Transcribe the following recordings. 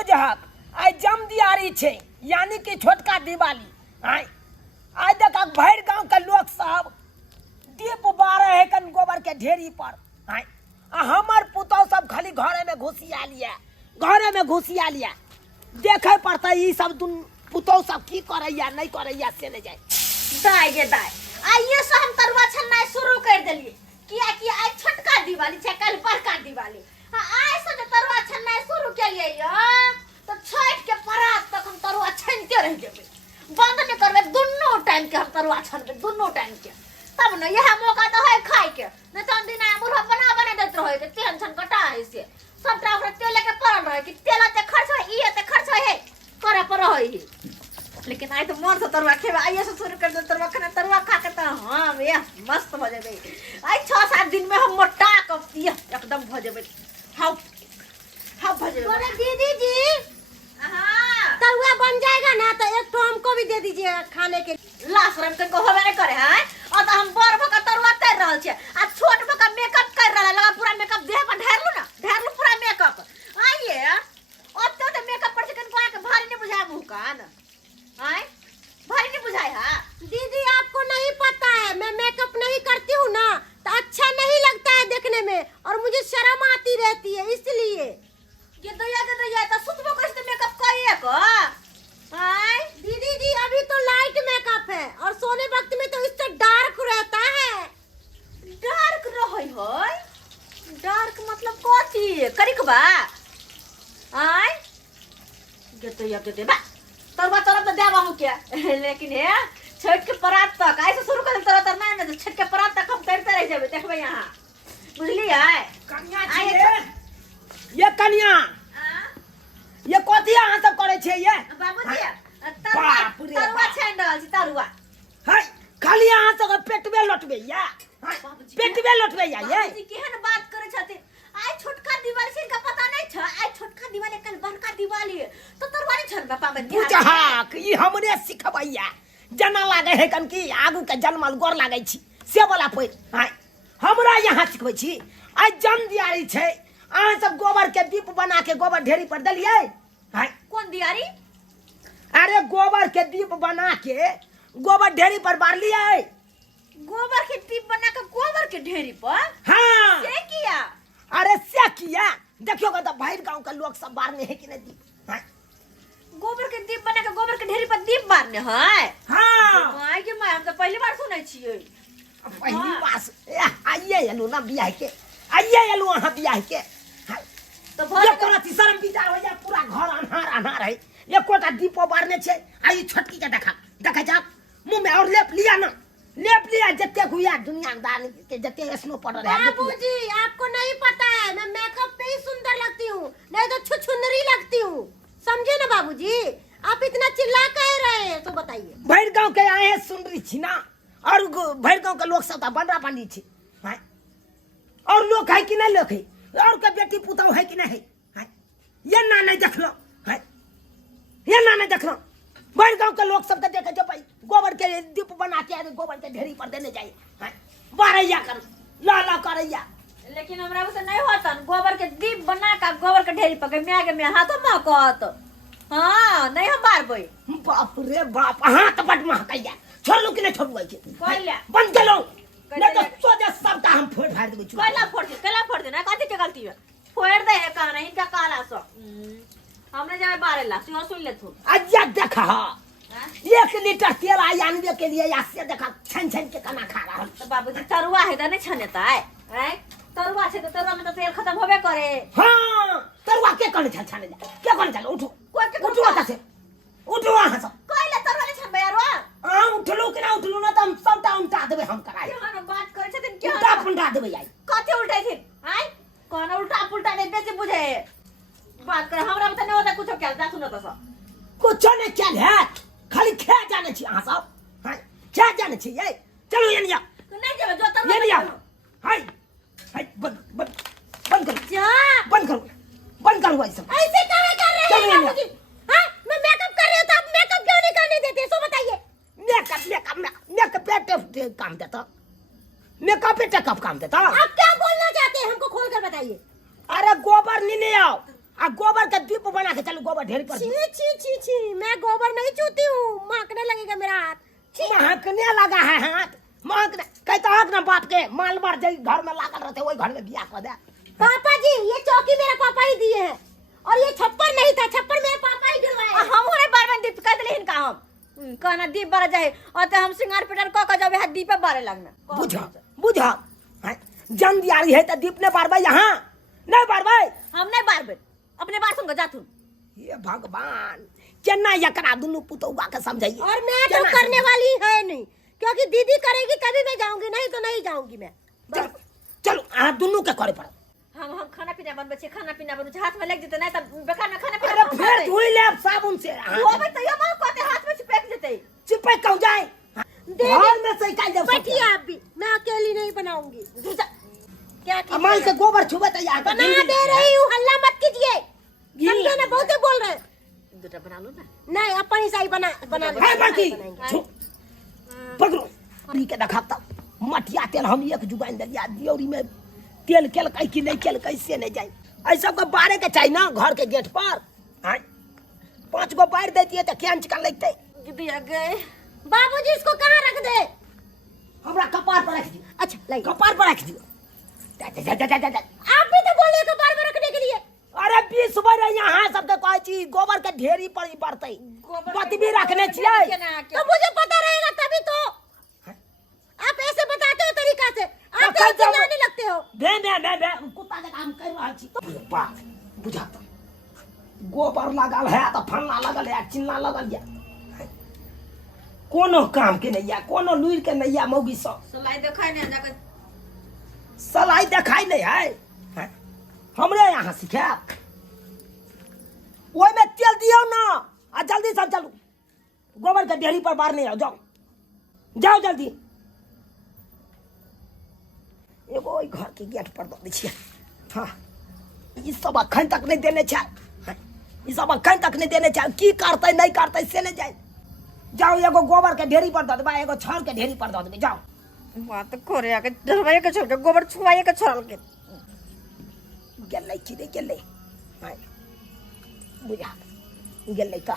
बुझहक आई जम दियारी छे यानी कि छोटका दिवाली आई देखक भर गांव के लोग सब दीप बारे है कन गोबर के ढेरी पर आ हमर पुतौ सब खाली घरे में घुसिया लिया देखे पड़ता ई सब दुन पुतौ सब की करैया नहीं करैया से नहीं जाए दाई गे दाई आइए से हम तरुआ छन्ना शुरू कर देलिए किया कि आज छोटका दिवाली छे कल बड़का दिवाली आज से जो तरुआ छन्ना शुरू के लिए तो छठ के परात तक हम तरुआ छनते रह जेबे बंद नहीं करबे दोनों टाइम के हम तरुआ छनबे दोनों टाइम के तब न यह मौका तो है खाए के न तो दिन बुढ़ा बना देत रहे के टेंशन कटा है से सबटा ओकरा तेल के पड़ल रहे कि तेल ते खर्च है ई ते खर्च है करे पर है लेकिन आई तो मन से तरुआ खेबे आइए से शुरू कर दे तरुआ खा के तो हां ये मस्त हो जाबे आई 6-7 दिन में हम मोटा कप एकदम हो जाबे हाउ हो जाबे बोले दीदी जी हां तरुआ बन जाएगा ना तो एक तो हमको भी दे दीजिए खाने के लास्ट रम के को होबे नहीं करे है और तो हम बड़ भका तरुआ तैर रहल छे आ छोट भका मेकअप कर रहल लगा पूरा मेकअप देह पर ढार लू पूरा मेकअप आइए और तो मेकअप पर चिकन को के भारी नहीं बुझाए मुंह कान आए भारी नहीं बुझाए हां दीदी आपको नहीं पता है मैं मेकअप नहीं करती हूं ना तो अच्छा नहीं लगता है देखने में और मुझे शर्म आती रहती है इसलिए ये दया तो सुतबो कैसे मेकअप करिए को आए दीदी जी अभी तो लाइट मेकअप है और सोने वक्त में तो इससे डार्क रहता है डार्क रहै होय डार्क मतलब कोची करिकबा आए ये दे बा तोरबा तरफ तो देवा हूं क्या लेकिन है छठ के परात तक ऐसे शुरू कर तरह नहीं ना छठ के परात तक हम करते रह जाबे देखबे यहां बुझली है कन्या छी ये कन्या ये कोतिया हां सब करे छे ये बाबूजी तरुआ छान रहल छी तरुआ हाय खाली हां सब पेटवे लटबे या पेटवे लटबे या ये बाबूजी केहन बात करे छथि आज छोटका दिवाली से इनका पता नहीं छ आज छोटका दिवाली कल बड़का दिवाली तो तरवारी छन बापा में बुझहक ई हमरे सिखबैया जना लागे है कन की आगू के जन्मल गोर लागे छी से वाला पैर हाय हमरा यहां सिखबै छी आज जम दियारी छै अहाँ सब गोबर के दीप बना के गोबर ढेरी पर दलिए हाय कौन दियारी अरे गोबर के दीप बना के गोबर ढेरी पर बारलिए गोबर के दीप बना के गोबर के ढेरी पर हां से किया अरे से किया देखियो तो बाहर गांव के लोग सब बारने है कि नहीं दीप हां गोबर के दीप बना के गोबर के ढेरी पर दीप बारने है हां माय के माय हम तो पहली बार सुनै छियै पहली बार आइए एलु ना बियाह के आइए एलु अहाँ बियाह के तो ये कोना शर्म विचार हो जा पूरा घर अन्हार है ये कोटा दीपो बारने छे आई छटकी के देखा जा मुंह में और लेप लिया जत्ते हुआ दुनियादार के जत्ते स्नो पाउडर है बाबूजी आपको नहीं पता है मैं मेकअप पे ही सुंदर लगती हूँ नहीं तो छुछुंदरी लगती हूँ समझे ना बाबूजी आप इतना चिल्ला कह रहे हैं तो बताइए भैर गांव के आए हैं सुंदरी छी ना और भैर गांव के लोग सब बनरा बनी छी और लोग है कि नहीं लोग है और के बेटी पुतौ है कि नहीं है ये ना नहीं देखलो है ये ना नहीं देखलो भैर गांव के लोग सब के देखे जो भाई गोबर के दीप बना के गोबर के ढेरी पर देने जाइए है बारैया कर ला करैया लेकिन हमरा से नहीं होता गोबर के दीप बना के गोबर के ढेरी पर में हाथों महकत हां नहीं हम बारबै बाप रे बाप हाथ बट महकैया छोड़लू कि नहीं छोड़बै के कोइला बंद केलो नहीं तो सोचे सबका हम फोड़ फाड़ देबै केला फोड़ दे ना कथि के गलती है फोड़ दे है कान इनका काला सो हमने जाए 12 लाख सुन ले तू अज्जा देखा 1 लीटर तेल आई आनबे के लिए या से देखा छन के खाना खा रहा तो बाबूजी तरुआ है त नहीं छनेता है तरुआ से तो तरुआ में तो तेल खत्म होबे करे हां तरुआ के कने छाने जा के कने चल उठो कोई के उठो कैसे उठो वहां से कोइला तरुआ नहीं छनबे यार हां उठलो कि ना उठलो ना तो हम सबटा उल्टा देबे हम कराई केहन बात करे छथिन के उल्टा पुल्टा देबे आई कथि उल्टाई थिन आय कोन उल्टा पुल्टा नहीं बेसी बुझे बात कर हमरा में त नहीं होता कुछ क्या जा सुनो तो सब कुछ नहीं क्या है खाली खे जाने छी अहाँ सब हां खे जाने छी ये चलो ये लिया नहीं जेबे जो तरुआ ये लिया हाय हाय बंद कर जा बंद कर वैसे ऐसे काहे कर रहे हैं बाबूजी हां मैं मेकअप कर रही हूं तो आप मेकअप क्यों नहीं करने देते सो बताइए मेकअप पे काम देता मेकअप पे टेकअप काम देता आप क्या बोलना चाहते हैं हमको खोल कर बताइए अरे गोबर नहीं आओ आ गोबर का दीप बना के चलो गोबर ढेरी पर छी छी छी छी, मैं गोबर नहीं छूती हूँ, महकने लगेगा मेरा हाथ। महकने लगा है हाथ महकने कहता हक ना बाप के माल मार जाई घर में लागल रहते वही घर में बियाह कर दे। पापा जी ये चौकी मेरा पापा ही दिए हैं और ये छप्पर नहीं था, छप्पर मेरे पापा ही गिरवाए हैं। हम होरे बार में दीप कर देले हिनका हम कहना दीप बारे जाए और ते हम सिंगार पेटर क के जाबे हाथ दीपे बारे लगना बुझा बुझा हैं? जन दियारी है तो दीप ने बारबा यहाँ नहीं बारबा। हम नहीं बारबे अपने बार सुन के जाथुन। ये भगवान चन्ना यकरा दुनु पुतौआ के समझाइए। और मैं तो करने वाली है नहीं, क्योंकि दीदी करेगी तभी मैं जाऊंगी, नहीं तो नहीं जाऊंगी मैं। चलो चलो आ दुनु के करे पड़। हम खाना पीना बनबे छे, खाना पीना बनबे छे, हाथ में लग जते नहीं त बेकार में खाना पीना अरे फिर धोई ले साबुन से वो भी तो ये मां कहते हाथ में चिपक जते चिपक क्यों जाए घर में से काट दे। बैठिए आप भी, मैं अकेली नहीं बनाऊंगी। क्या अमल से गोबर छुबे तो यार बना दे रही हूँ, हल्ला मत कीजिए, समझे ना, बहुते बोल रहे हैं। दूटा बना लो ना। नहीं अपन ही सही बना बना लो। है बाकी पकड़ो नी के दिखाता मटिया तेल हम एक जुगान दलिया दियोरी में तेल केल कई कि नहीं केल कैसे नहीं जाए ऐसा को बारे के चाहिए ना घर के गेट पर। हां 5 गो बार देती है तो केंच का लगते दिया गए। बाबूजी इसको कहाँ रख दे? हमरा कपार पर रख दियो। अच्छा लाई, कपार पर रख दियो। जा जा जा जा जा आप भी तो बोले कपार में रखने के लिए। अरे 20 बार यहाँ सब के कहै छी गोबर के ढेरी पर ही पड़तै बत भी रखने छियै तो मुझे पता रहेगा तभी तो। आप ऐसे बताते हो तरीका से, आप तो चिल्लाने लगते हो। बे कुत्ता के काम कर रहल छी तो बात बुझाता गोबर लगल है तो फन्ना लगल है चिन्ना लगल है कोनो काम के नहीं है कोनो लुइर के नहीं है मौगी सब सलाई देखाई नहीं जाके सलाई देखाई नहीं है हैं? हमरे यहाँ सिखाब ओए में तेल दियो ना आ जल्दी सब चलू गोबर के ढेरी पर बार नहीं आओ जाओ जाओ जल्दी एगो ओइ घर के गेट पर दे दै छियै। हाँ ई सब अखन तक नहीं देने छै ई सब अखन तक नहीं देने छै की करतै नहीं करतै से नहीं जाए जाओ एगो गोबर के ढेरी पर दे देबा एगो छड़ के ढेरी पर दे देबे जाओ बात करे आके डरवाए के छोड़ के गोबर छुवाए के छोड़ के गेलै कि नहीं गेलै हैं बुझा गेलै का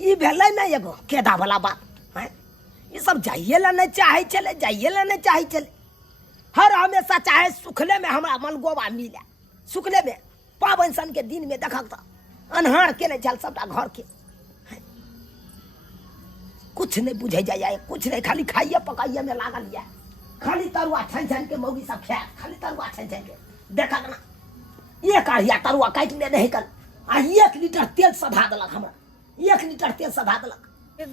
ई भेलै ना एगो केदा वाला बात हैं ई सब जाइए ला नहीं चाहे चले जाइए ला नहीं चाहे चले हर हमेशा चाहे सुखले में हमरा मन गोबा मिले सुखले में पावन सन के दिन में देखक तो अनहार के नहीं चल सबटा घर के कुछ नहीं बुझे जाए कुछ नहीं खाली खाइए पकाइए में लागल है खाली तरुआ छन छन के मौगी सब खाए खाली तरुआ छन छन के देखक ना एक आढ़िया तरुआ काट ले नहीं कर आ 1 लीटर तेल सधा देलक हमरा 1 लीटर तेल सधा देलक जी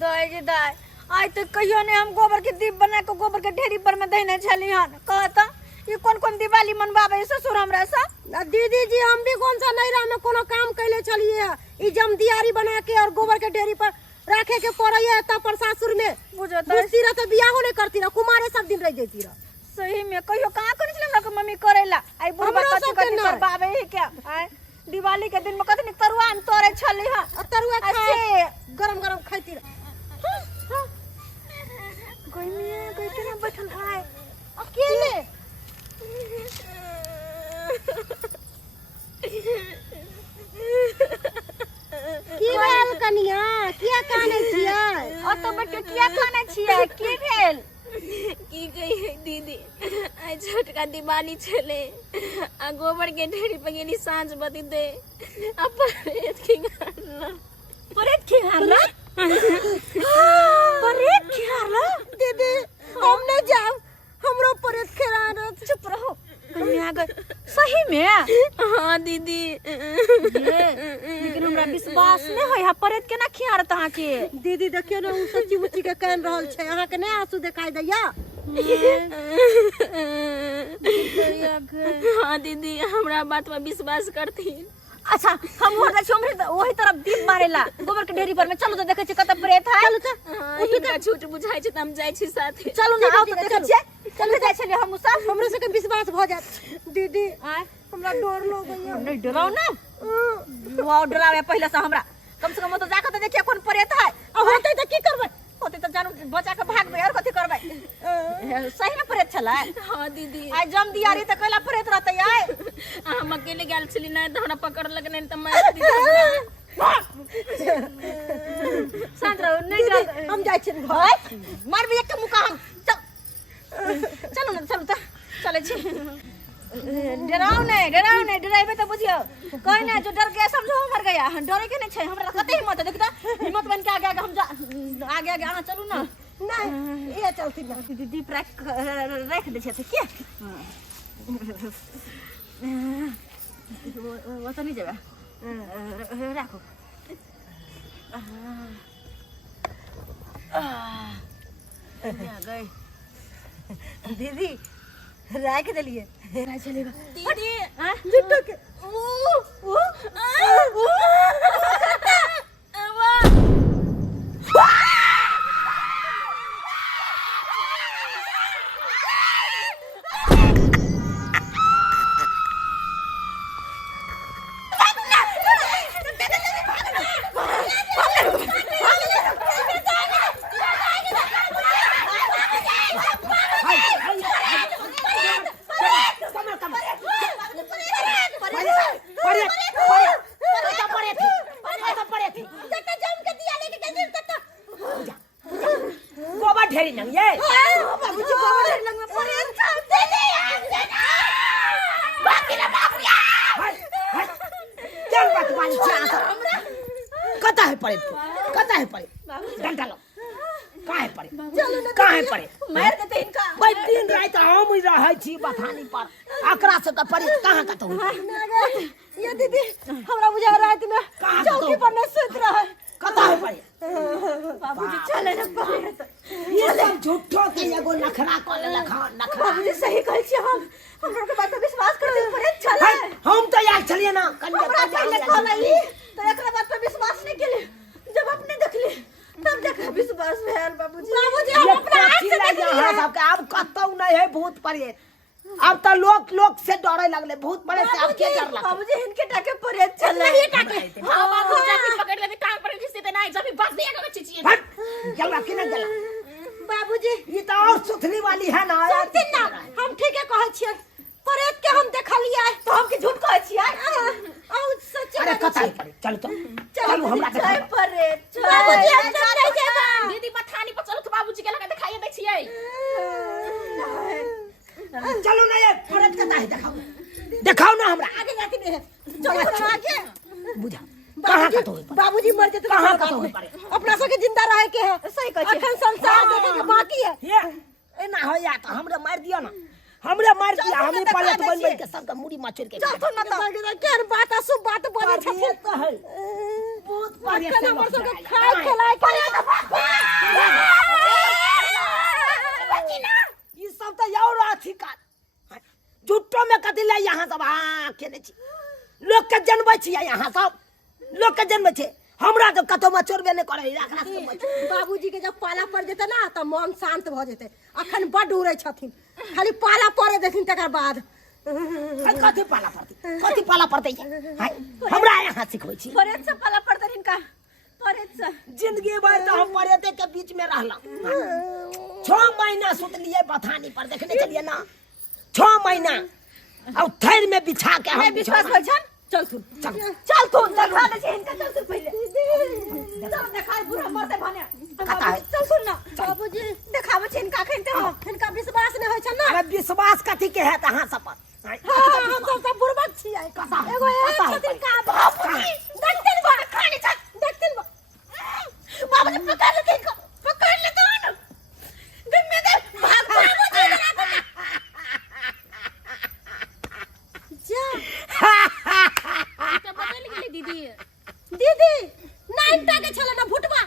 दाई आज तो कहियो ने हम गोबर के दीप बना के गोबर के ढेरी पर में देने छली हन कहता ये कौन दिवाली मनवावे ससुर हमरा सा। दीदी जी हम भी कौन सा नैरा में कोनो काम कैले छलिए ई जमदियारी बना के और गोबर के ढेरी पर रखे के पड़ैया तब पर सासुर में बुझत बुझती रह तो बियाह होने करती रह कुमारे सब दिन रह जैती रह। सही में कहियो कहां करे छले हमरा के मम्मी करेला आई बुढ़वा हमरा कथि सबके कथि नहीं। करबावे ही क्या आय दिवाली के दिन में कथि निक तरुआ हम तोरे छली हां तरुआ अच्छे। खाए गरम गरम खाती रह। कोई में कोई के ना बैठल है अकेले की भेल कनिया किया काने छियै और तो बेटे किया खाना छियै की भेल की गई है दीदी आज छोटका दिवाली छले आ गोबर के ढेरी पे गेली साँझ बती दे आ परेत खिंगारला परेत खियाला दीदी हम न जाओ हमरो परेत खेला रह। चुप रहो कन्या गए सही में हाँ दीदी लेकिन हमरा विश्वास नहीं होय हा परेत केना खियारत अहाँ के दीदी देखियो ना उ सच्ची मुच्ची के कहन रहल छै अहाँ के नहीं आंसू दिखाई दैया। हाँ दीदी हमरा बात में विश्वास करती। अच्छा हम होता छी हमरे वही तरफ दीप मारेला गोबर के ढेरी पर में चलो तो देखे छी कत परेत है चलो चल हाँ इनका झूठ बुझाई छै त हम जाय छी साथे चलो ना आओ तो देखे छी चलो जाय छले हम सब हमरे से के विश्वास भ जात दीदी आय हमरा डर लगैया। नहीं डराओ ना वो डरावे पहले से हमरा कम से कम तो जाकर तो देखिए कौन परेत है अब होतै त की करबै होते तो जानू बचा के भाग गए और कथी करबै सही में प्रेत छला हाँ दीदी आई जम दियारी त कला प्रेत रहतै आय हम अकेले गेल छली नहीं तो हमरा पकड़ लगने तो मैं शांत रहो नहीं डर हम जाय छी भाई मारबी एक मुका हम चलो ना चलो त चले छी डराओ नहीं डराइबे तो बुझियो कोई ना जो डर गया समझो मर गया डरे के नहीं छै हमरा कते हिम्मत है देखता हिम्मत बन के आगे हम जा आगे अहाँ चलू ना नहीं ये चलती ना दीदी रख दे छै के वो तो नहीं जाबे राखो गई दीदी राख देलिए चलेगा दीदी जुट्टो के गोबर ढेरी नंग ये बाबूजी गोबर लंग में पड़े चल बात बानी कता है पड़े डंडा लो काहे पड़े मार देते इनका भाई दिन रात हम ही रहै छी बथानी पर एकरा से का पड़े कहां कत हो ये दीदी हमरा बुझा रात में चौकी पर न सुत रहा कता है पड़े बाबूजी चले न पड़े ये सब झूठो के एगो नखरा क लेलखा नखरा बाबूजी सही कहै छी हमरा के बात पे विश्वास कर दे पड़े चले हम तो याद चलिए ना हमरा पहले कहलई तो एकरा बात पे विश्वास नहीं केले जब अपने देखली तब देखा विश्वास भेल बाबूजी हम अपना हाथ से देख लिया सबके अब कतौ नहीं है भूत प्रेत अब तो लोग से डरे लगले भूत प्रेत से अब के डर लगे बाबूजी इनके टाके प्रेत चले नहीं टाके हां बाबू जब पकड़ लेते टांग पर घिसते तो नहीं जब बात दिया का चिचिए हट गला कि नहीं गला बाबूजी ये तो और सुथनी वाली है ना सुनती ना हम ठीक है कहै छियै प्रेत के हम देखलिए तो हम के झूठ कहै छियै औ सच अरे कता है पड़े चल चलो हमरा के प्रेत बाबूजी हम नहीं जेबा दीदी बथानी पर चलो तो बाबूजी के लगा दिखाइए दै छियै चलो ना ये प्रेत कता है दिखाओ ना हमरा आगे जाती नहीं है चलो आगे बुझा कहां कत हो बाबूजी मर जेते कहां कत हो अपना सबके जिंदा रहे के है सही कहै छी अखन संसार देखे के बाकी है ये एना हो या तो हमरा मार दिया ना हमरा मार दिया हमें प्रेत बन के सबका मुड़ी माचर के चल तो ना तो केहन बात अशुभ बात बोले छथिन तो है बहुत प्रेत अखन हमर सबके खाय खिलाय के ये सब तो यार अथी का झूठो में कथी ले यहाँ सब केने छी लोग के जन्म छी यहाँ सब लोग के जन्म छे हमरा तो कतो में चोरबे नहीं करे राखरा बाबूजी के जब पाला पड़ जेते ना त मन शांत भ जेते अखन बड उड़ै छथिन खाली पाला पड़े देथिन तकर बाद कथी पाला पड़ते हाय हमरा यहाँ सिखबै छी प्रेत से पाला पड़ते इनका प्रेत से जिंदगी भर तो हम प्रेते के बीच में रहला 6 महीना सुतलिए बथानी पर देखने चलिए ना 6 महीना और थैर में बिछा के हम विश्वास होइ छन चल तू देखा दे छै इनका चल तू पहले चल देखा बुढ़ा मरते भने चल सुन ना बाबूजी देखाबे छै इनका खनते इनका विश्वास नहीं होइ छन ना अरे विश्वास कथी के है तहां सब पर हम सब बुर्बक छियै एगो छथिन का बाबूजी देखतिन बा खानी छ देखतिन बा बाबूजी पकड़ ले तो गम्मे दे भाग बाबूजी जा तो बदल गेली दीदी नाइनटा के छले ना भुटवा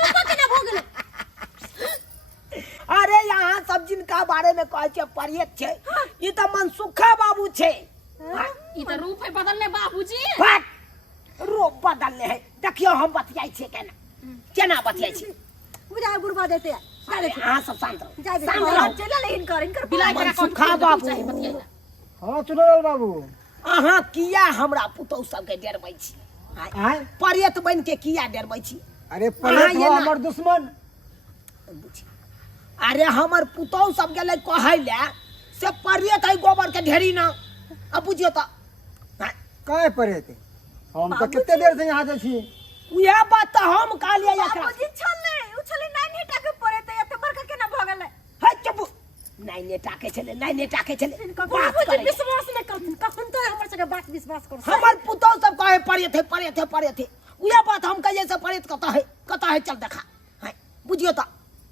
लोग के ना भोगले अरे यहाँ सब जिनका बारे में कहै छै प्रेत छै ई तो मनसुखा बाबू छै ई तो रूप है बदलने बाबूजी हट रूप बदलने है देखियो हम बतियाई छै केना बतियाई छै बुझा बुरबा देते अहाँ सब शांत रहो शांत रहो चला ले इनकर बिलाय करा मनसुखा बाबू हाँ चुनल बाबू अहाँ किया हमरा पुतौ सबके डरबै छी आय प्रेत बन के किया डरबै छी अरे प्रेत हो हमर दुश्मन अरे हमर पुतौ सब गेलै कहै ले से परेत है गोबर के ढेरी ना। अब बुझियो तो काय परे थे हम तो कितने देर से यहाँ से छी। उहे बात तो हम कहलियै एकरा। बाबूजी छले उछले नहीं नेटा के परे ते एते बड़का केना भ गेलै। है चुप नहीं नेटा के चले नहीं नेटा के चले बाबूजी विश्वास नहीं करथिन कखन तो हमर सके बात विश्वास कर। हमर पुतौ सब कहे परे थे उहे बात हम कहिए से परेत कता है चल देखा है बुझियो तो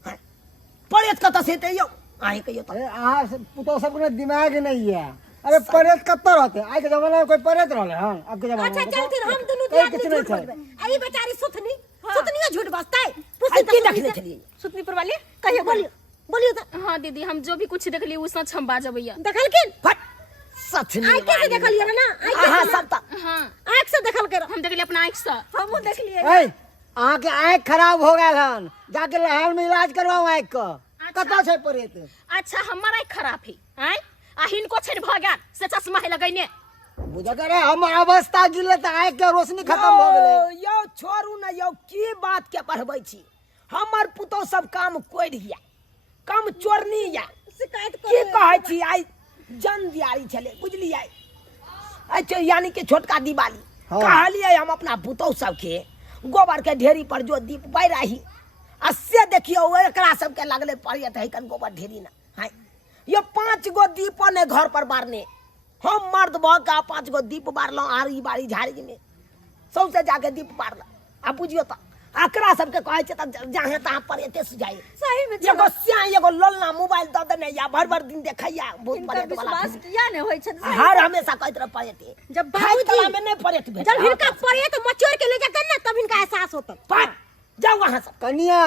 है परेत कता से ते यो आहे कहियो तो। अरे आहा पुतो सब ने दिमाग नहीं है। अरे परेत कत्तो रहते आज के जमाना में कोई परेत रहले हां अब के जमाना में। अच्छा चलथिन हम दुनु आदमी झूठ बोलबे। आई बेचारी सुथनियो झूठ बसतै। आई की देखले छलिए सुथनी पर वाली कहियो बोलियो तो। हाँ दीदी हम जो भी कुछ देखली वो सच हम बाजबैया। देखलकिन फट सच नहीं आई कैसे देखलियो ना आई हां सब ता हाँ आंख से देखल के हम देखली अपना आँख से। हमहु देखलिए। ए आहा के आंख खराब हो गेल हन जाके लहर में इलाज करवाओ आंख का। कता छै परेत। अच्छा हमारा आँख खराब है हैं आ हिनको छन भ गेल से चश्मा है लगैने। बुझा करे हम अवस्था गिले त आंख के रोशनी खत्म भ गेलै। यो छोड़ू ना यो की बात के पढ़बै छी। हमर पुतौ सब काम कोइ रिया काम चोरनी या शिकायत की कहै छी। आई जन दियारी छले बुझलियै अच्छा यानी कि छोटका दिवाली हाँ। कहलिए हम अपना पुतौ सबके गोबर के ढेरी पर जो दीप बैराही आ से देखियो एकरा सबके लगले पड़ियत है कन गोबर ढेरी ना है ये 5 गो दीप ने घर पर बारने हम मर्द भगा 5 गो दीप बारलो आरी बारी झाड़ी में सौसे जाके दीप बारल आ बुझियो तो एकरा सबके कहै छै त जहाँ तहाँ पर एते सुझाई सही में एगो सिया एगो ललना मोबाइल द देने या भर दिन देखैया बहुत इनका परेत वाला विश्वास किया ने होय छै। हर हमेशा कहत रह परेत जब बाबूजी बाबूजी में नहीं परेत भेट जब हिनका पड़े तो मचोर के ले जाते ना तब इनका एहसास होता। पर जाओ वहां से कनिया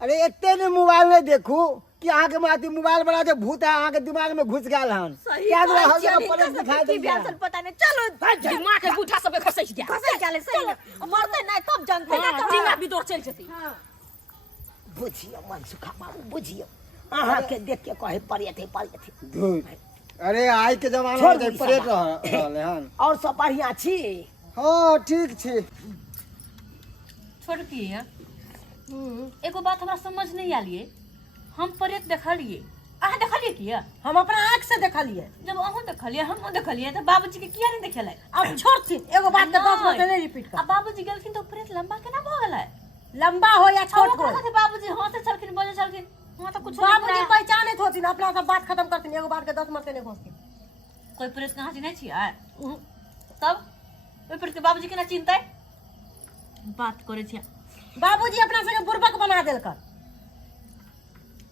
अरे एते ने मोबाइल नहीं देखू कि अहाँ के माती मोबाइल बड़ा जो भूत है अहाँ के दिमाग में घुस गेल हन। क्या दुआ हर जगह परेत दिखाई दे बियाह पता नहीं चलो दिमाग के बूढ़ा सबके खसैछ दिया। फंसे चले सही मरते नहीं तब जानते ना दिमाग भी दौड़ चल जती। बुझियो मन सुखा बाबू बुझियो अहाँ के देख के कहे परेत धुर। अरे आज के जमाना छोड़ में दी परेत सब। रहले हन। और सब बढ़िया छी। हां ठीक छी। छोड़ती है एगो बात हमरा समझ नहीं आलिए हम परेत देखलिए अहाँ देखलिए किया। हम अपना आंख से देखलिए। जब अहूँ देखलिए हमहूँ देखलिए तो बाबूजी के किया नहीं देखेला। अब छोड़थिन एगो बात के 10 बार नहीं रिपीट कर। अब बाबूजी गेलखिन तो परेत लंबा केना भ गेलै। लंबा हो या छोट हो बाबूजी हंसे चलखिन बजे चलखिन वहां तो कुछ बाबूजी पहचानत होथिन अपना सब बात खत्म करथिन एगो बात के 10 बार नहीं घोसथिन। कोई परेत कहाँ चिन्है छियै तब ओइ परेत के बाबूजी केना चिन्हतै बात करे छियै। बाबूजी अपना सके बुर्बक बना देलकर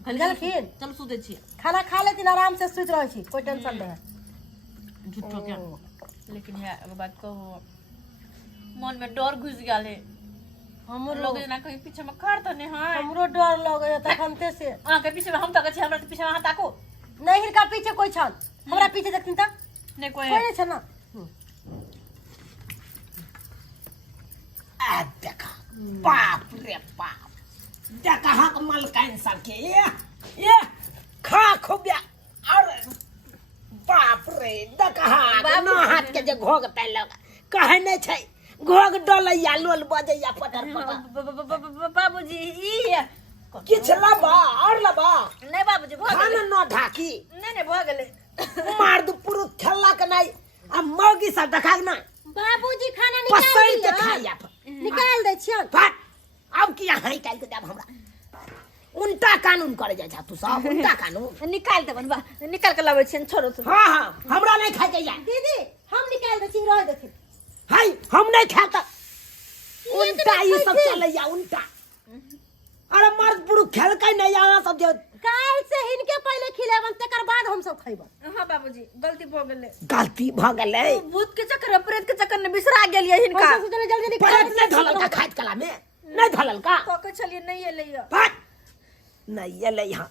गेलखिन। चल सुते छियै खाना खा लेथिन आराम से सुत रहै छी कोई टेंशन नहीं। झूठो क्या लेकिन है एगो बात कहू मन में डर घुस गेल है। हमरो लोग ना कहीं पीछे में खाड़ तो नहीं है हमरो डर लगे तखनते से अहाँ के पीछे में हम ताकै छी हमरा पीछे में अहाँ ताको नहीं हिनका पीछे कोई छन हमरा पीछे देखथिन त नहीं कोई कोई नहीं छन ना। आ देखा बाप रे बाप देखा हाथ मलकाइन सबके ये खा खुबिया और बाप रे देखा ना हाथ के जे घोग तैलक कहे नहीं छै घोग डलैया लोल बजैया पटर पटर। बाबूजी ई किछ लबा और लबा नहीं बाबूजी भ खाना न ढाकी नहीं भ गेलै मार दू पुरुष खेलला के नहीं आ मौगी सब देखा ना बाबूजी खाना पसैर के निकाल खाइया निकाल दे छियन। फट अब की यहाँ निकाल के देब हमरा उल्टा कानून करे जाय छ तू सब उल्टा कानून निकाल दे बनबा निकाल के लाबै छियन छोड़ो तो। हाँ हाँ हमरा नहीं खाए के या दीदी हम निकाल दे छी रह देथिन। हाय हम नहीं खाता उल्टा ये सब चले या उल्टा। अरे मर्द पुरुष खेल के नहीं यहाँ सब जो काल से हिनके पहले खिलेबन तकर बाद हम सब खइबन। हां बाबूजी गलती भ गेलै गलती भ गेलै भूत के चक्कर प्रेत के चक्कर में बिसरा गेलिए हिनका पैसा से जल्दी निकाल पलट नहीं धलल का खाइत कला में नहीं धलल का पके चलिए नहीं एलैया फट नहीं ये ले यहाँ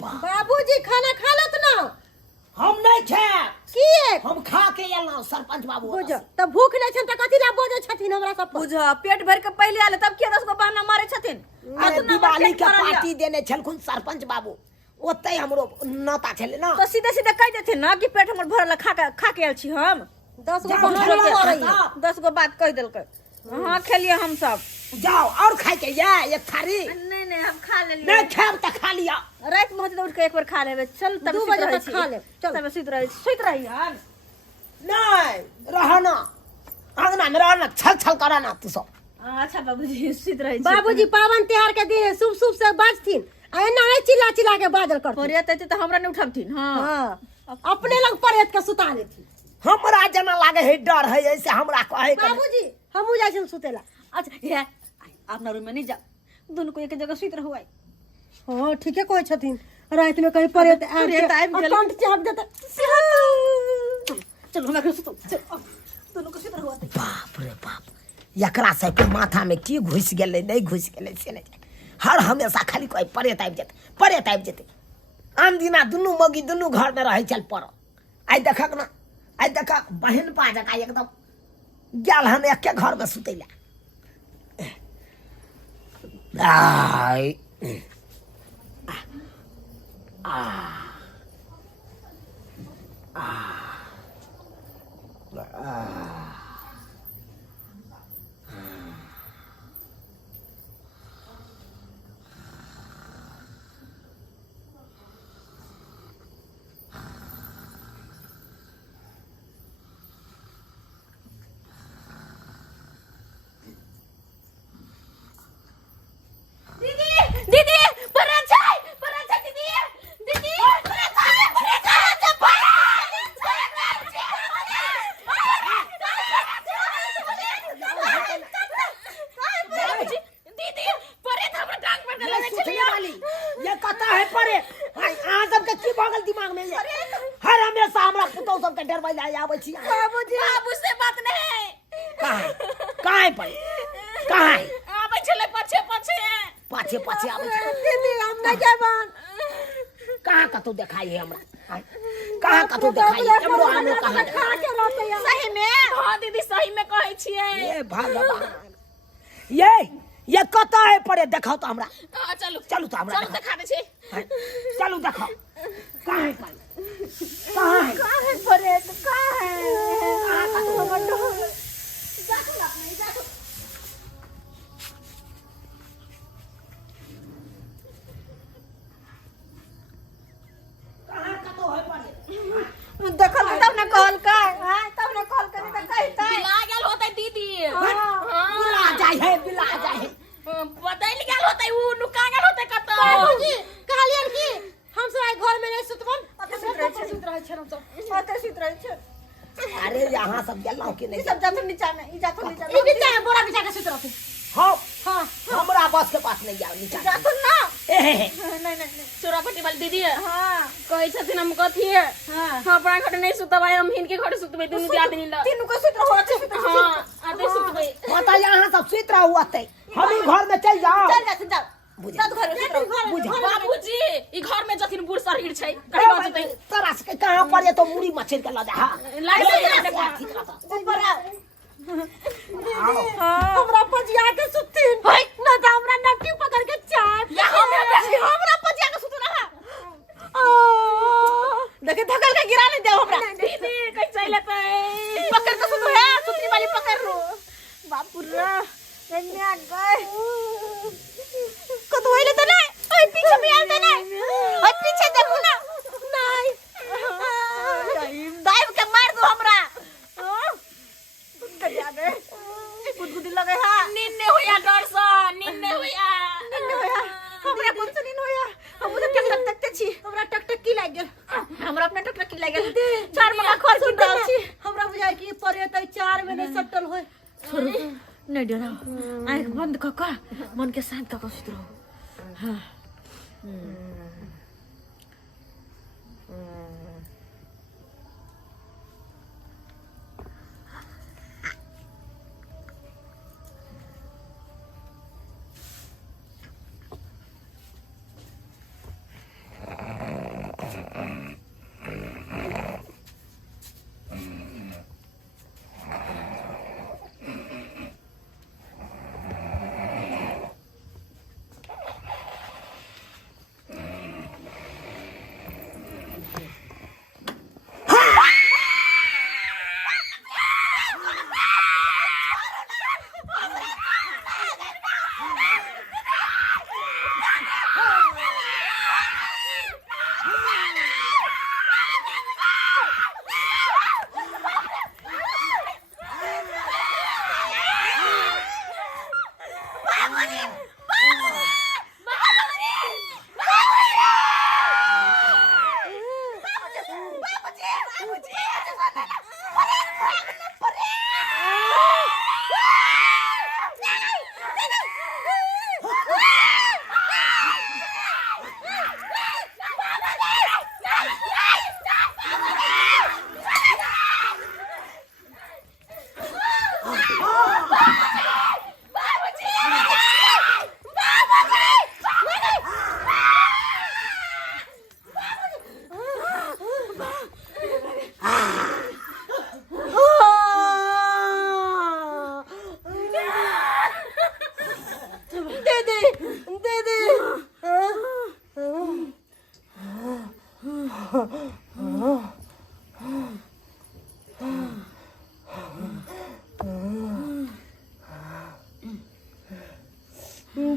बाबूजी खाना खा लेत ना हम नहीं खे किए हम खा के एलौ सरपंच बाबू बुझ त भूख नहीं छन त कथि ला बोझ छथिन हमरा सब पर। बुझ पेट भर के पहले आले तब के 10 गो बहाना मारे छथिन। अरे दिवाली के पार्टी देने छलखुन सरपंच बाबू ओते हमरो नता छले ना तो सीधे सीधे कह देथिन ना कि पेट हमर भरल खा के आल छी हम 10 गो जाओ, बहाना जाओ, मारई। जाओ। 10 गो बात कह देलकै हाँ खेलिए हम सब जाओ और खाए के या एक थारी नहीं नहीं हम खा ले नहीं खाब त खा लिया। रात में होते तो उठ के एक बार खा लेबे चल तब 2 बजे तक खा ले चल। तब सुत रही यार नहीं रहना अंगना में रहना छल कराना तू सब। अच्छा बाबूजी सुत रही बाबूजी पावन त्योहार के दिन शुभ शुभ से बाजथिन एना नहीं चिल्ला चिल्ला के बाजल कर। परियत तो हमरा नहीं उठबथिन हां हां अपने लोग परेत के सुता लेथिन। हमरा जना लागे है डर है ऐसे हमरा कहे के बाबूजी हमहू जाय छी सुतेला। अच्छा ये अपना रूम में नहीं जा दोनों को एक जगह सुत रहो आई हां ठीके कहै छथिन रात में कहीं परेत आबि गेल कंठ चाप देता। चलो हमरा के सुतो चल दोनों को सुत रहो बाप रे बाप एकरा से के माथा में की घुस गेले नहीं घुस गेले से नहीं हर हमेशा खाली कोई परेत आबि जेते आन दिना दुनू मगी दुनू घर में रहे चल पर आई देखक ना आई देखक बहन पा जका एकदम गेल हन एक के घर में सुतैला आई दीदी पराचा दीदी दीदी दीदी परे हमरा टांग पर लगे सुतने वाली ये कथा है परे आ सबके की भागल दिमाग में ये हर हमेशा हमरा पुतौ सबके डरबै ला आबै छी बाबू से बात नहीं कहां पर कहां आबै छले पछे पाछे आबै छी दीदी हम नहीं जेबन कहां कतौ देखाई है हमरा कहां कतौ देखाई हमरो आनो कहां खा के रहते हैं। सही में हां दीदी सही में कहै छियै ये भगवान ये कथा है परे देखाओ तो हमरा चलू तो हमरा चलू दिखा दे छी चलू देखाओ कहां है कहां है परेत कहां है देखल तब ना कॉल कर हां तब ना कॉल करे त कहता बिला गेल होतै दीदी बिला जाय है बदल गेल होतै उ नुका गेल होतै कत बाबूजी कहलियन की हम सब घर में नहीं सुतबन सुत रहे छ अरे यहाँ सब गेलौ कि नहीं सब जातो नीचा में ई जातो नीचा ई बीच में बोरा बिछा के सुत रहते। हां हां हमरा बस के पास नहीं जाओ नीचा जातो ना ए नहीं चोरापट्टी वाली दीदी हां कहै छथिन हम कथी है हां हम अपना घर नहीं सुतबै हम हिनके घर सुतबै दुनू आदमी ल तीनों को सुत रहो अच्छे सुत रहो हां आते सुतबै बता यहाँ सब सुत रहा हुआ थे हम ही घर में चल जाओ चल जा सब घर में सुत रहो बुझ बाबूजी ई घर में जथिन बूढ़ शरीर छै कहियो जतै तोरा से कहां पर ये तो मुड़ी मछली के ला जा लाइट से देखा ऊपर आ हां हमरा पजिया के सुतीन होय ना त हमरा नट्टी पकड़ के चाप या हमरा पजिया के सुत रहा देखे धकल के गिरा नहीं दे हमरा दीदी कैसे लेतै पकड़ के सुत है सुतरी वाली पकड़ रो बापू रे एने आ गए कतो होइले त नहीं ओए पीछे भी आते नहीं ओए पीछे देखो ना नहीं दाइव के मार दो हमरा गया रे गुदगुदी लगे हा नींद नहीं होया डर सा नींद नहीं होया हमरा कौन सा नींद होया हम तो टक टक तक छी हमरा टक की लाग गेल हमरा अपना टक की लाग गेल चार मगा खोल के डाल छी हमरा बुझाय कि परे त 4 में नहीं सटल होय। नहीं डरा आंख बंद कर मन के शांत कर सुत रहो हां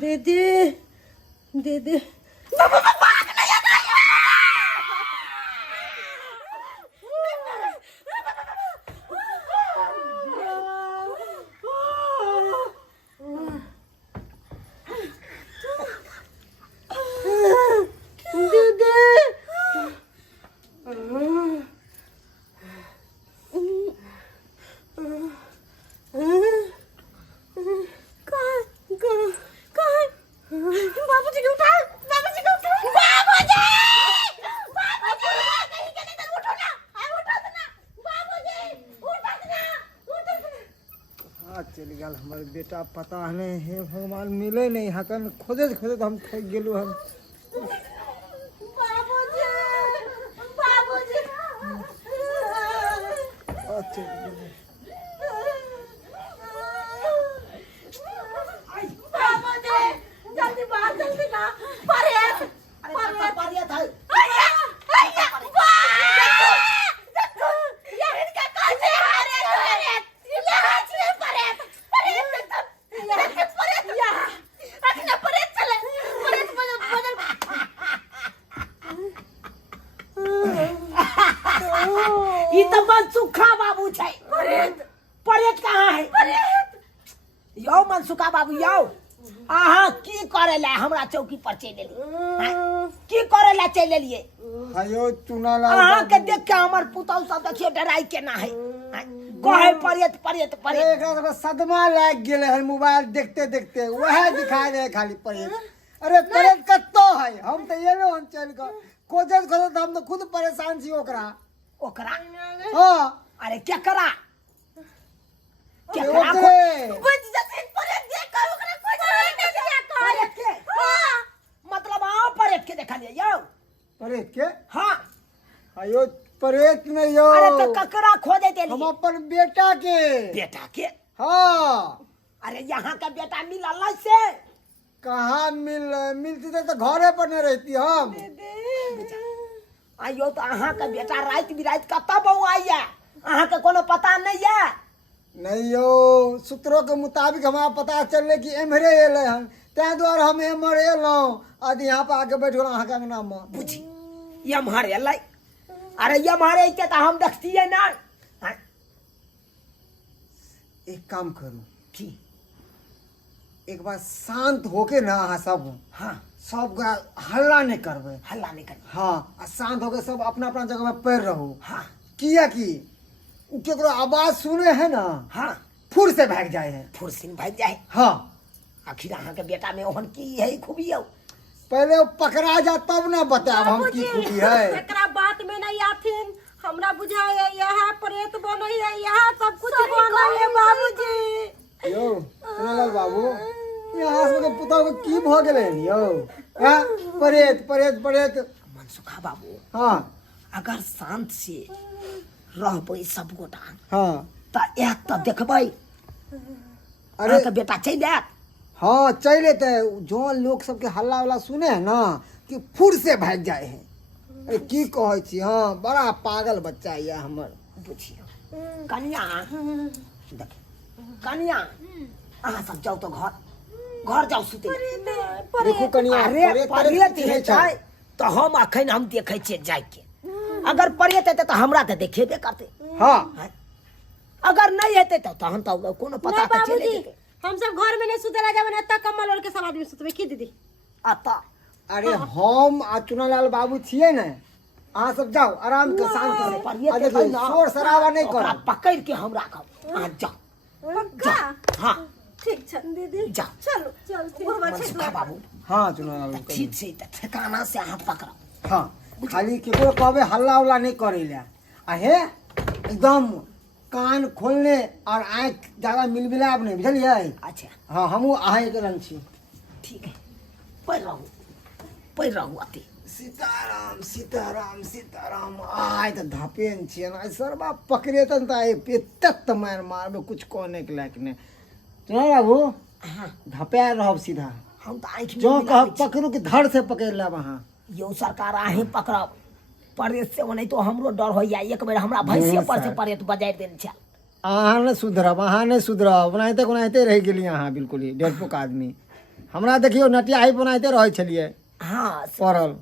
दीदी दीदी चल गया हमारे बेटा पता नहीं है भगवान मिले नहीं हकन खोजत खोजत हम थक गेलू हम चल गेलू जल्दी बाहर जल्दी ना परेत परेत है ई तो मनसुखा बाबू छै परेत कहाँ है यौ मनसुखा बाबू यौ अहाँ की करे ला हमरा चौकी पर चल एलियै की करे ला चल एलियै आयो चुनालाल अहाँ के देख के हमर पुतौ सब देखियो डराई केना है कहे परेत परेत परेत एक सदमा लाग गेले है मोबाइल देखते देखते वह दिखाई दे खाली परेत अरे परेत कत्तो है हम तो ये हम चल कर खोजत खोजत हम तो खुद परेशान छी ओकरा ओकरा हां अरे क्या करा क्या ओकरे करा बुझ जतिन परेत देख कर ओकरा परेत के हां मतलब आ परेत के देखा लिया यौ परेत के हां आयो परेत नहीं यो अरे तो ककरा खोजे के हम लिए अपन बेटा के बेटा के हाँ अरे यहाँ का बेटा मिलल नहीं से कहाँ मिलती तो घरे पर नहीं रहती हम आइयो तो अहाँ का बेटा रात बिरात कत्ता बहु आई है अहाँ के कोनो पता नहीं है नहीं यो सूत्रों के मुताबिक हमारा पता चले कि एम्हरे एले हन तै द्वारा हम एम्हर एलौं आज यहाँ पे आके बैठ गेलौं अहाँ के अंगना में बुझी ये हमारे अल्लाह अरे ये हमारे इते तो हम देखती है ना हाँ? एक काम करू की एक बार शांत होके ना अहाँ सब हाँ सब हल्ला नहीं करबे हल्ला नहीं करी हाँ आ शांत होके सब अपना अपना जगह में पैर रहो हाँ किया कि उ केकरो आवाज सुने है ना हाँ फुर से भाग जाए है फुरसिन भाग जाए हाँ आखिर अहाँ के बेटा में ओहन की है खूबी हो पहले वो पकड़ा जा तब ना बताब हम की खूबी है एकरा बात में नहीं आथिन हमरा बुझाए यहाँ प्रेत बनै है यहाँ सब कुछ बनै है बाबूजी यो सुनलाल बाबू यहाँ से पुता को की भ गेले यो हां परेत परेत परेत मनसुखा बाबू हाँ अगर शांत से रहबै सब गोटा हाँ त एक त देखबै अरे अरे बेटा चल आत हाँ चले थे जो लोग सबके हल्ला वाला सुने है ना कि फुर से भाग जाए है अरे की कहै छी हाँ बड़ा पागल बच्चा ये हमर बुझियो कन्या देख कन्या अहाँ सब जाओ तो घर जाओ सुते देखो कनिया अरे परेत है छै तो हम अखन हम देखै छियै जाय के अगर परेत हेतै तो हमरा तऽ देखेबे करतै हाँ अगर नहीं हेतै तो तहन तो कोनो पता तऽ चले जेतै हम सब घर में नहीं सुतेला जब एत्ता कम्बल ओढ़ के सब आदमी सुतबे की दीदी अता अरे हम आ चुनालाल बाबू छियै ने अहाँ सब जाओ आराम के शांत से परेत आ देखियो हेतै ना, शोर शराबा नहीं ओकरा करो पकड़ के हम राखब अहाँ जाओ पक्का हाँ ठीक छ दीदी जाओ चलो चल मनसुखा बाबू हाँ चुनालाल बाबू ठीक छै त ठिकाना से अहाँ पकड़ब हाँ खाली केकरो कहबे हल्ला उल्ला नहीं करे ले आहे एकदम कान खोलने और आँख ज्यादा मिलमिलाब नहीं बुझलिए अच्छा हाँ हमहू अहाँ के रंग छी ठीक है पैर रहू अति सीताराम सीताराम सीताराम आय तो धपेन छिए ना सरबा पकड़े तन त आय पेतत मार मारबे कुछ कहने के लायक नहीं सुना बाबू हाँ धपे रहब सीधा हम तो आँख में जो मिला कह दै छी। पकड़ू कि धड़ से पकड़ ला वहाँ। यो सरकार आहे पकड़ब परेत से ओने तो हमरो डर होइया। एक बेर हमरा भैंसिया पर से परेत बजाय देन छल। अहाँ नहीं सुधरब, अहाँ नहीं सुधरब, ओनाहिते रह गेली अहाँ बिल्कुल ही डेढ़पुक आदमी। हमरा देखियो नटिया ही बनाते रहे छलिए हाँ पड़ल।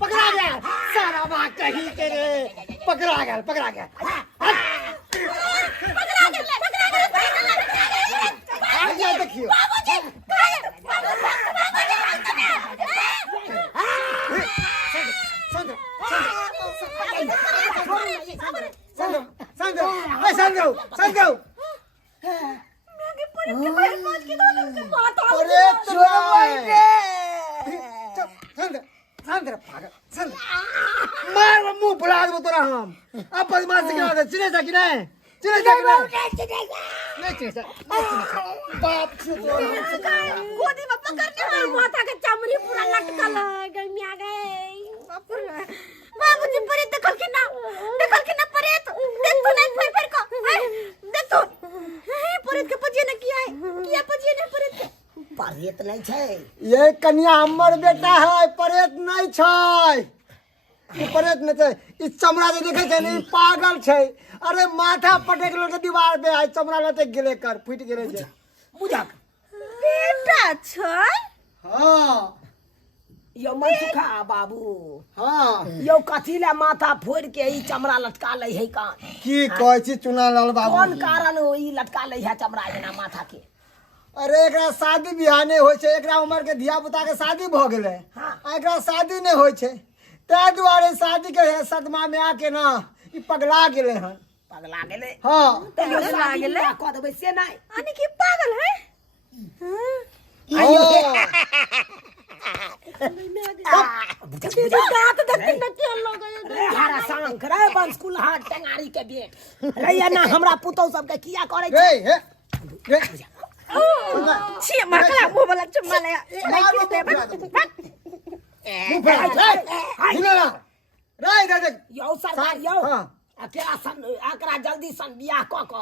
पकड़ा गया सारा बात कही के रे। पकड़ा गया आइए देखियो संजो मार मुंह बुला दो तोरा हम। अब बदमाश के चिने जा कि नहीं बाप से गोदी में पकड़ने वाला माथा के चमड़ी पूरा लटकल है। गर्मी आ गई बाबूजी परेत देखल के ना परेत देख तो नहीं फिर को देख तो परेत के पजिए ने किया पजिए ने परेत के परेत नहीं छै। ये कन्या हमर बेटा है, परेत नहीं छै। परेत नहीं छै। ई चमड़ा जे देखे छै ने पागल छै। अरे माथा पटक लो के दीवार पे आई चमड़ा लटक गेले कर फूट गेले छै। बुझा बेटा छै। हां यो मनसुखा बाबू हां यो कथी ले माथा फोड़ के ई चमड़ा लटका ले है कान। की कहै छी चुना लाल बाबू। कौन कारण हो ई लटका ले है चमड़ा एना माथा के। अरे एकरा शादी बियाह नहीं होय छै। एकरा उम्र के धिया पुता के शादी भ गेले। हाँ। एकरा शादी नहीं होय छै। ताहि दुआरे शादी के सदमा में आके ना ई पगला गेले हन। पगला गेले। हां पगला गेले कह देबै से नहीं। आने की पागल है दांत देखते नटिया लग अरे हरा सांख रे बंसकुल हाथ टेंगारी के बेट रे ये ना हमरा पुतौ सब के किया करे छै। रे छी मकला मुंह वाला चुम्मा ले नहीं किते यो सरकार यो हाँ। एकरा जल्दी सन बियाह क क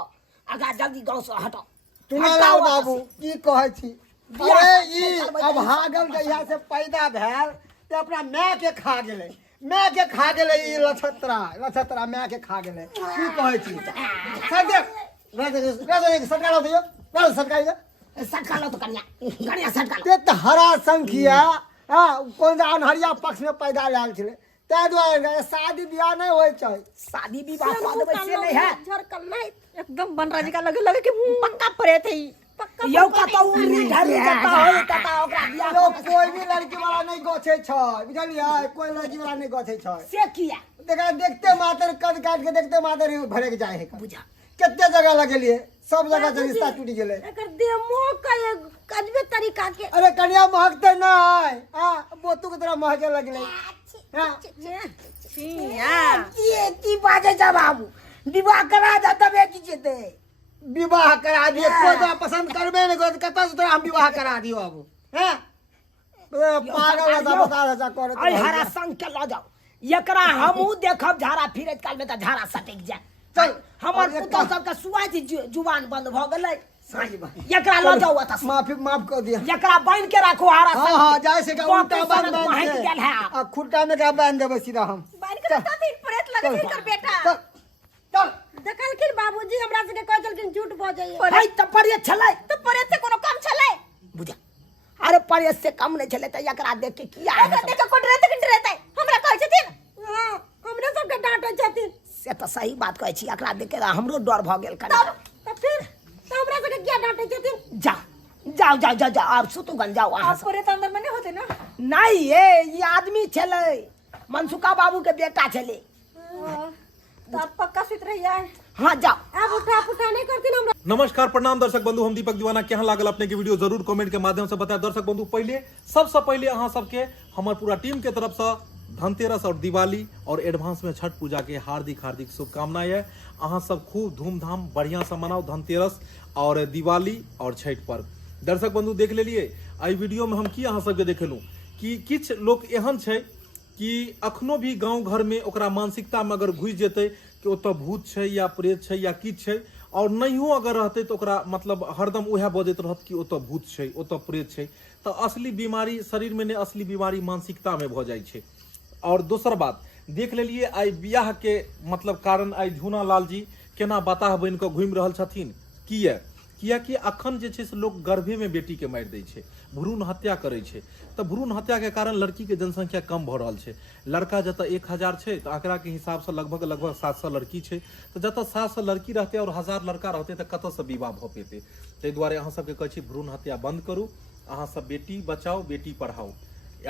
एकरा जल्दी गांव से हटाओ। चुनालाल बाबू की कहै छी। अरे ई अब हागल जहिया से पैदा भेल ते अपना माय के खा गेले। माय के खा गेले ई लछत्रा माय के खा गेले। की कहै छी राजे सरकार लो दियो राजे सटका लो तो कन्या सटका लो। ते त हरा संखिया हां कोन अनहरिया पक्ष में पैदा लाल छले। ताहि दुआरे शादी बियाह नहीं होय छै। शादी विवाह कह देबै से नहीं है। झरकल नहीं एकदम बनराजी का लगे कि पक्का परेत है पक्का यो कतौ उरी ढाली जता होय तता ओकरा बियाह लोग कोई भी लड़की वाला नहीं गछे छै। बुझलियै कोई लड़की वाला नहीं गछे छै। से किया देखा देखते मातर कद काट के देखते मातर भरे के जाए है। बुझा कितने जगह लगेलिए सब जगह से रिश्ता टूट गेले। एकर देमो का अजबे तरीका के अरे कन्या महकते नहीं हां बोतू के तरह महके लगले। हां ये की बात है बाबू विवाह करा जा तबे की जेते। विवाह करा दिए कोई तो पसंद करबे नहीं कर कत से हम विवाह करा दियो अब हैं पागल ऐसा बता ऐसा कर। अरे हरा संग के ल जाओ एकरा हमहू देखब झाड़ा फिरत काल में त झाड़ा सटक जाए। चल हमर पुतौ सब के सुआई जुबान बंद भ गेलै। सही बात एकरा ल जाओ अतस माफ कर दिया। एकरा बांध के राखो हरा संग। हां जैसे का उल्टा बांध महक गेल है। आ खुट्टा में का बांध देबे सीधा हम। बाहर के तो दिन परेत लगे कर बेटा चल देखलखिन बाबूजी हमरा से कहलखिन झूठ बोल जाइए भाई त पड़िए छलै तो परेत से कोनो काम छले बुझा अरे परेश से कम नहीं चले तो एकरा देख के किया है एकरा देख के कोट रहते कि रहते हमरा कहै छथिन हमरे सबके डांटै छथिन से तो सही बात कहै छी एकरा देख के हमरो डर भ गेल कनी तब फिर तो हमरा सबके किया डांटै छथिन जाओ जाओ जाओ जाओ आप सुतुगन जाओ वहां आप पूरे तो अंदर में नहीं होते ना नहीं ये आदमी छले मनसुका बाबू के बेटा छले तो आप पक्का सुत रहिए हाँ जाओ आप उठा नहीं करती ना हमरा नमस्कार प्रणाम दर्शक बंधु हम दीपक दीवाना केहन लागल अपने के वीडियो जरूर कमेंट के माध्यम से बताएं दर्शक बंधु पहले सबसे पहले अहाँ सबके हमार पूरा टीम के तरफ से धनतेरस और दिवाली और एडवांस में छठ पूजा के हार्दिक हार्दिक शुभकामनाएं है अहाँ सब खूब धूमधाम बढ़िया से मनाओ धनतेरस और दिवाली और छठ पर्व दर्शक बंधु देख लेलिए आई वीडियो में हम की अहाँ सबके देखेलू कि किछ लोग एहन छै कि अखनो भी गांव घर में ओकरा मानसिकता में अगर घुस जेते कि ओतऽ भूत छै या प्रेत छै या किछ छै और नहियो अगर रहते तो ओकरा मतलब हरदम उहे बजैत रहत कि ओतऽ भूत छै ओतऽ प्रेत छै तो असली बीमारी शरीर में नहीं असली बीमारी मानसिकता में भ जाय छै और दोसर बात देख लेलिए आई बियाह के मतलब कारण आई झूना लाल जी केना बताह बन के घूमि रहल छथिन कियाकि अखन जे छै से लोग गर्भे में बेटी के मारि दै छै भ्रूण हत्या करे छै तो भ्रूण हत्या के कारण लड़की के जनसंख्या कम भ रहल छै लड़का जतऽ 1000 छै तो आंकड़ा के हिसाब से लगभग 700 लड़की छै तो जतऽ 700 लड़की रहते और 1000 लड़का रहते तो कतऽ से विवाह भ पेते ताहि दुआरे अहाँ सबके कहै छी भ्रूण हत्या बंद करू अहाँ सब बेटी बचाओ बेटी पढ़ाओ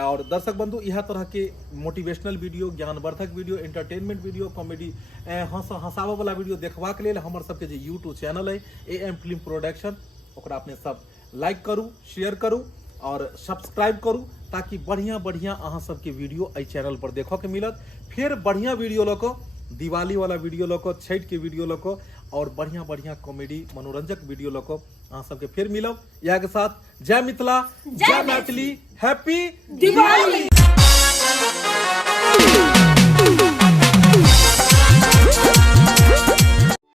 और दर्शक बंधु यह तरह के मोटिवेशनल वीडियो ज्ञानवर्धक वीडियो एंटरटेनमेंट वीडियो कॉमेडी हंसावे वाला वीडियो देखबाक लेल हमर सबके जे यूट्यूब चैनल है AM फिल्म प्रोडक्शन ओकरा अपने सब लाइक करू शेयर करू और सब्सक्राइब करू ताकि बढ़िया बढ़िया अहाँ सबके वीडियो एहि चैनल पर देखो के मिलत फिर बढ़िया वीडियो लको दिवाली वाला वीडियो लको छठ के वीडियो लको और बढ़िया बढ़िया कॉमेडी मनोरंजक वीडियो लको अहाँ सबके फिर मिलब या के साथ जय मिथिला जय मैथिली हैप्पी दिवाली